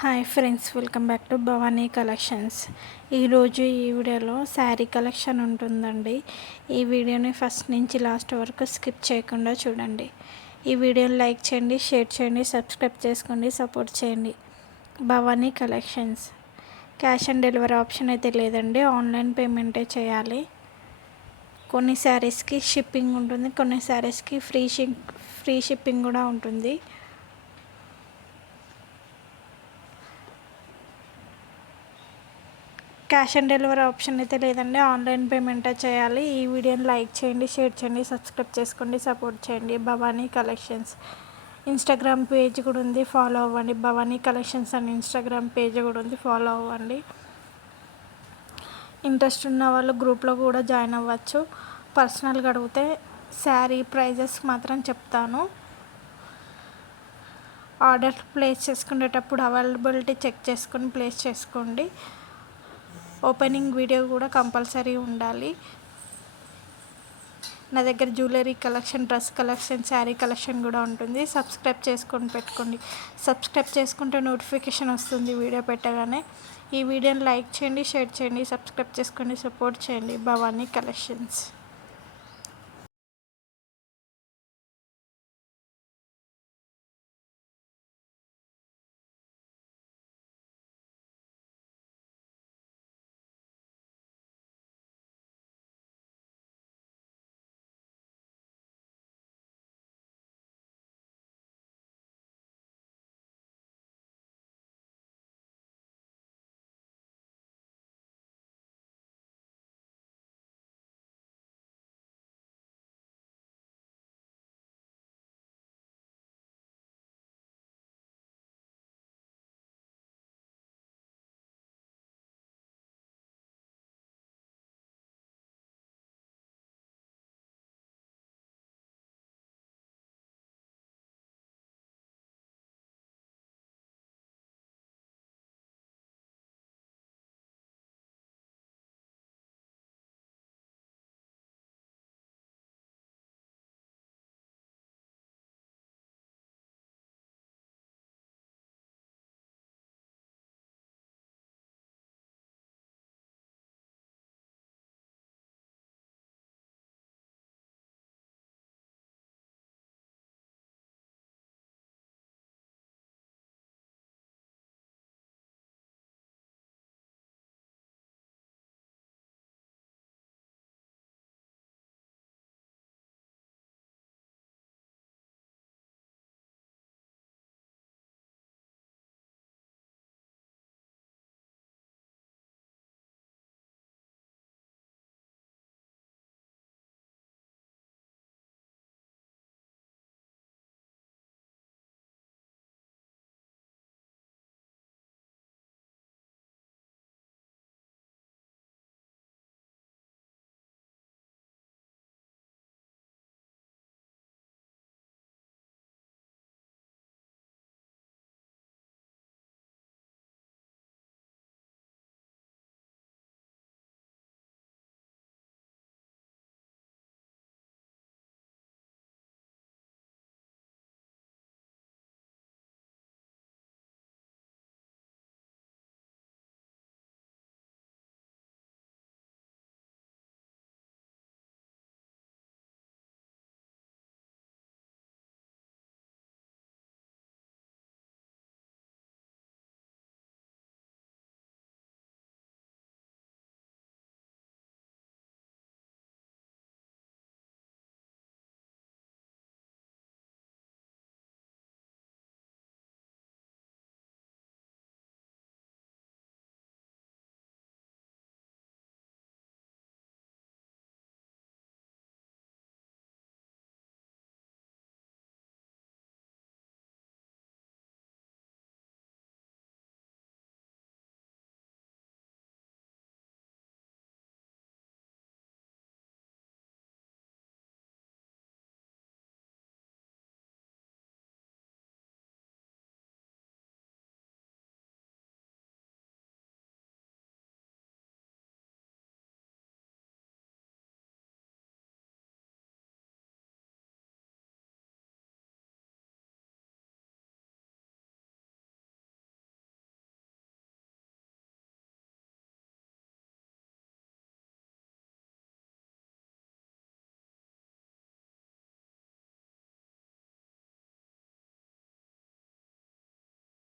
Hi friends, welcome back to Bhavani కలెక్షన్స్. ఈరోజు ఈ వీడియోలో శారీ కలెక్షన్ ఉంటుందండి. ఈ వీడియోని ఫస్ట్ నుంచి లాస్ట్ వరకు స్కిప్ చేయకుండా చూడండి. ఈ వీడియోని లైక్ చేయండి, షేర్ చేయండి, సబ్స్క్రైబ్ చేసుకోండి, సపోర్ట్ చేయండి. Bhavani collections. Cash on delivery option అయితే లేదండి, ఆన్లైన్ పేమెంటే చేయాలి. కొన్ని శారీస్కి షిప్పింగ్ ఉంటుంది, కొన్ని శారీస్కి ఫ్రీ షిప్పింగ్ కూడా ఉంటుంది. క్యాష్ ఆన్ డెలివరీ ఆప్షన్ అయితే లేదండి, ఆన్లైన్ పేమెంటే చేయాలి. ఈ వీడియోని లైక్ చేయండి, షేర్ చేయండి, సబ్స్క్రైబ్ చేసుకోండి, సపోర్ట్ చేయండి. భవానీ కలెక్షన్స్ ఇన్స్టాగ్రామ్ పేజ్ కూడా ఉంది, ఫాలో అవ్వండి. భవానీ కలెక్షన్స్ అని ఇన్స్టాగ్రామ్ పేజ్ కూడా ఉంది, ఫాలో అవ్వండి. ఇంట్రెస్ట్ ఉన్న వాళ్ళు గ్రూప్లో కూడా జాయిన్ అవ్వచ్చు. పర్సనల్గా అడిగితే శారీ ప్రైజెస్ మాత్రం చెప్తాను. ఆర్డర్ ప్లేస్ చేసుకునేటప్పుడు అవైలబిలిటీ చెక్ చేసుకొని ప్లేస్ చేసుకోండి. ఓపెనింగ్ వీడియో కూడా కంపల్సరీ ఉండాలి. నా దగ్గర jewellery collection, dress collection, sari కలెక్షన్ కూడా ఉంటుంది. సబ్స్క్రైబ్ చేసుకొని పెట్టుకోండి. సబ్స్క్రైబ్ చేసుకుంటే నోటిఫికేషన్ వస్తుంది వీడియో పెట్టగానే. ఈ వీడియోని లైక్ చేయండి, షేర్ చేయండి, సబ్స్క్రైబ్ చేసుకోండి, సపోర్ట్ చేయండి. భవానీ కలెక్షన్స్.